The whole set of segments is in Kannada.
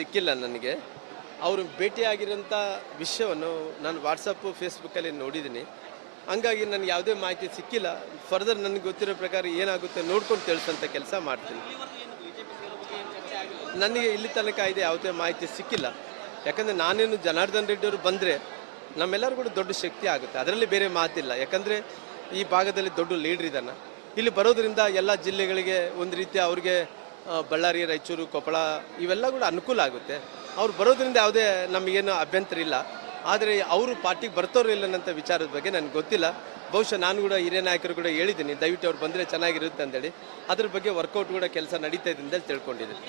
ಸಿಕ್ಕಿಲ್ಲ ನನಗೆ. ಅವರು ಭೇಟಿಯಾಗಿರೋಂಥ ವಿಷಯವನ್ನು ನಾನು ವಾಟ್ಸಪ್ಪು ಫೇಸ್ಬುಕ್ಕಲ್ಲಿ ನೋಡಿದ್ದೀನಿ. ಹಂಗಾಗಿ ನನಗೆ ಯಾವುದೇ ಮಾಹಿತಿ ಸಿಕ್ಕಿಲ್ಲ. ಫರ್ದರ್ ನನಗೆ ಗೊತ್ತಿರೋ ಪ್ರಕಾರ ಏನಾಗುತ್ತೆ ನೋಡ್ಕೊಂಡು ತಿಳಿಸೋಂಥ ಕೆಲಸ ಮಾಡ್ತೀನಿ. ನನಗೆ ಇಲ್ಲಿ ತನಕ ಇದೆ ಯಾವುದೇ ಮಾಹಿತಿ ಸಿಕ್ಕಿಲ್ಲ. ಯಾಕಂದರೆ ನಾನೇನು ಜನಾರ್ದನ್ ರೆಡ್ಡಿ ಅವರು ಬಂದರೆ ನಮ್ಮೆಲ್ಲರೂ ಕೂಡ ದೊಡ್ಡ ಶಕ್ತಿ ಆಗುತ್ತೆ. ಅದರಲ್ಲಿ ಬೇರೆ ಮಾತಿಲ್ಲ. ಯಾಕಂದರೆ ಈ ಭಾಗದಲ್ಲಿ ದೊಡ್ಡ ಲೀಡ್ರ್ ಇದ್ದಾನೆ. ಇಲ್ಲಿ ಬರೋದ್ರಿಂದ ಎಲ್ಲ ಜಿಲ್ಲೆಗಳಿಗೆ ಒಂದು ರೀತಿ ಅವ್ರಿಗೆ ಬಳ್ಳಾರಿ, ರಾಯಚೂರು, ಕೊಪ್ಪಳ ಇವೆಲ್ಲ ಕೂಡ ಅನುಕೂಲ ಆಗುತ್ತೆ. ಅವ್ರು ಬರೋದ್ರಿಂದ ಯಾವುದೇ ನಮಗೇನು ಅಭ್ಯಂತರ ಇಲ್ಲ. ಆದರೆ ಅವರು ಪಾರ್ಟಿಗೆ ಬರ್ತಾರೋ ಇಲ್ಲ ಅನ್ನೋಂಥ ವಿಚಾರದ ಬಗ್ಗೆ ನನಗೆ ಗೊತ್ತಿಲ್ಲ. ಬಹುಶಃ ನಾನು ಕೂಡ ಹಿರಿಯ ನಾಯಕರು ಕೂಡ ಹೇಳಿದ್ದೀನಿ. ದಯವಿಟ್ಟು ಅವ್ರು ಬಂದರೆ ಚೆನ್ನಾಗಿರುತ್ತೆ ಅಂತೇಳಿ ಅದ್ರ ಬಗ್ಗೆ ವರ್ಕೌಟ್ ಕೂಡ ಕೆಲಸ ನಡೀತಾ ಇದೆ ಅಂತೇಳಿ ತಿಳ್ಕೊಂಡಿದ್ದೀನಿ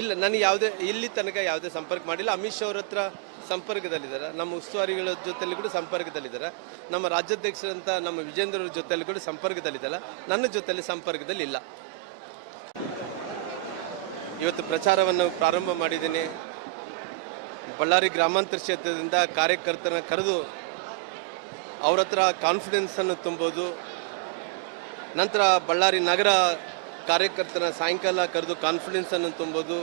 ಇಲ್ಲ ನನಗೆ ಯಾವುದೇ, ಇಲ್ಲಿ ತನಕ ಯಾವುದೇ ಸಂಪರ್ಕ ಮಾಡಿಲ್ಲ. ಅಮಿತ್ ಶಾ ಅವ್ರ ಹತ್ರ ಸಂಪರ್ಕದಲ್ಲಿದ್ದಾರೆ. ನಮ್ಮ ಉಸ್ತುವಾರಿಗಳ ಜೊತೆಯಲ್ಲಿ ಕೂಡ ಸಂಪರ್ಕದಲ್ಲಿದ್ದಾರೆ. ನಮ್ಮ ರಾಜ್ಯಾಧ್ಯಕ್ಷರಂತ ನಮ್ಮ ವಿಜೇಂದ್ರ ಜೊತೆಲಿ ಕೂಡ ಸಂಪರ್ಕದಲ್ಲಿದ್ದಲ್ಲ ನನ್ನ ಜೊತೆಯಲ್ಲಿ ಸಂಪರ್ಕದಲ್ಲಿ ಇಲ್ಲ. ಇವತ್ತು ಪ್ರಚಾರವನ್ನು ಪ್ರಾರಂಭ ಮಾಡಿದ್ದೀನಿ. ಬಳ್ಳಾರಿ ಗ್ರಾಮಾಂತರ ಕ್ಷೇತ್ರದಿಂದ ಕಾರ್ಯಕರ್ತರನ್ನ ಕರೆದು ಅವ್ರ ಹತ್ರ ಕಾನ್ಫಿಡೆನ್ಸನ್ನು ತುಂಬೋದು. ನಂತರ ಬಳ್ಳಾರಿ ನಗರ ಕಾರ್ಯಕರ್ತನ ಸಾಯಂಕಾಲ ಕರೆದು ಕಾನ್ಫಿಡೆನ್ಸನ್ನು ತುಂಬೋದು.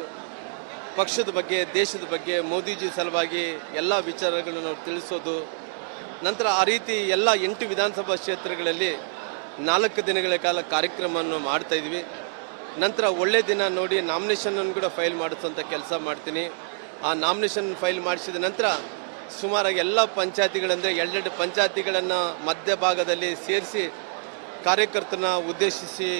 ಪಕ್ಷದ ಬಗ್ಗೆ, ದೇಶದ ಬಗ್ಗೆ, ಮೋದಿಜಿ ಸಲುವಾಗಿ ಎಲ್ಲ ವಿಚಾರಗಳನ್ನು ತಿಳಿಸೋದು. ನಂತರ ಆ ರೀತಿ ಎಲ್ಲ ಎಂಟು ವಿಧಾನಸಭಾ ಕ್ಷೇತ್ರಗಳಲ್ಲಿ ನಾಲ್ಕು ದಿನಗಳ ಕಾಲ ಕಾರ್ಯಕ್ರಮವನ್ನು ಮಾಡ್ತಾ ಇದ್ವಿ. ನಂತರ ಒಳ್ಳೆ ದಿನ ನೋಡಿ ನಾಮಿನೇಷನನ್ನು ಕೂಡ ಫೈಲ್ ಮಾಡಿಸೋಂಥ ಕೆಲಸ ಮಾಡ್ತೀನಿ. ಆ ನಾಮಿನೇಷನ್ ಫೈಲ್ ಮಾಡಿಸಿದ ನಂತರ ಸುಮಾರಾಗಿ ಎಲ್ಲ ಪಂಚಾಯತಿಗಳಂದರೆ ಎರಡೆರಡು ಪಂಚಾಯತಿಗಳನ್ನು ಮಧ್ಯಭಾಗದಲ್ಲಿ ಸೇರಿಸಿ ಕಾರ್ಯಕರ್ತನ ಉದ್ದೇಶಿಸಿ